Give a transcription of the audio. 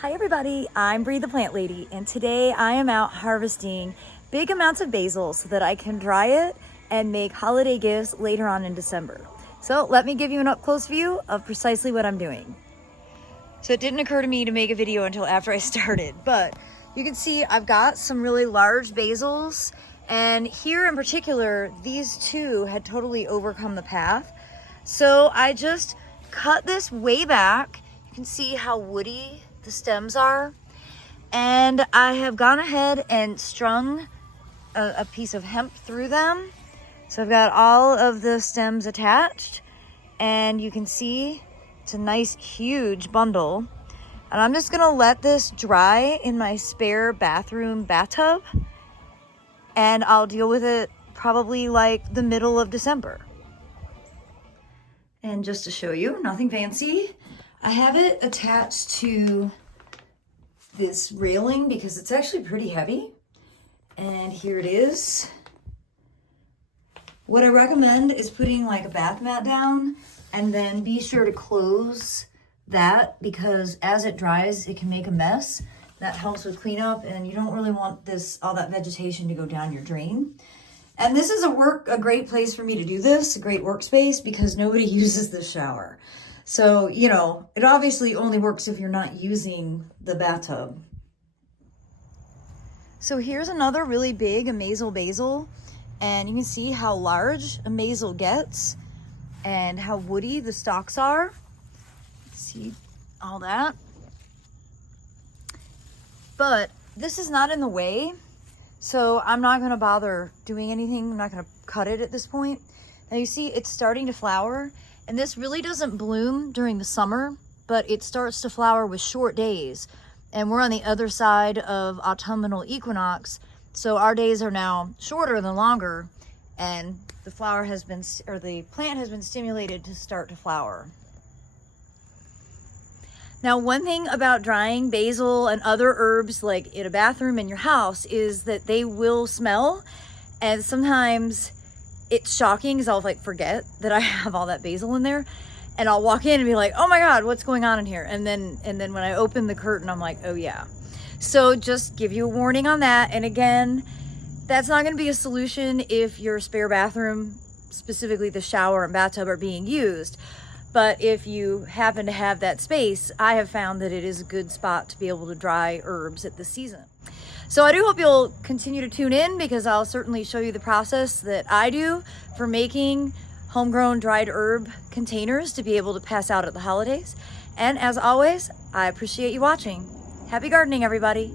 Hi everybody, I'm Bree the Plant Lady, and today I am out harvesting big amounts of basil so that I can dry it and make holiday gifts later on in December. So let me give you an up-close view of precisely what I'm doing. So it didn't occur to me to make a video until after I started, but you can see I've got some really large basils, and here in particular, these two had totally overcome the path. So I just cut this way back. You can see how woody the stems are, and I have gone ahead and strung a piece of hemp through them. So I've got all of the stems attached, and you can see it's a nice huge bundle. And I'm just gonna let this dry in my spare bathroom bathtub, and I'll deal with it probably like the middle of December. And just to show you, nothing fancy, I have it attached to this railing because it's actually pretty heavy. And here it is. What I recommend is putting like a bath mat down, and then be sure to close that, because as it dries, it can make a mess. That helps with cleanup, and you don't really want all that vegetation to go down your drain. And this is a great place for me to do this, a great workspace, because nobody uses the shower. So, you know, it obviously only works if you're not using the bathtub. So here's another really big Amazel basil, and you can see how large a Amazel gets and how woody the stalks are. See all that? But this is not in the way, so I'm not gonna bother doing anything. I'm not gonna cut it at this point. Now you see it's starting to flower, and this really doesn't bloom during the summer, but it starts to flower with short days. And we're on the other side of autumnal equinox, so our days are now shorter than longer, and the plant has been stimulated to start to flower. Now, one thing about drying basil and other herbs like in a bathroom in your house is that they will smell, and sometimes it's shocking because I'll like forget that I have all that basil in there, and I'll walk in and be like, oh my God, what's going on in here? And then when I open the curtain, I'm like, oh yeah. So just give you a warning on that. And again, that's not gonna be a solution if your spare bathroom, specifically the shower and bathtub, are being used. But if you happen to have that space, I have found that it is a good spot to be able to dry herbs at this season. So I do hope you'll continue to tune in, because I'll certainly show you the process that I do for making homegrown dried herb containers to be able to pass out at the holidays. And as always, I appreciate you watching. Happy gardening, everybody.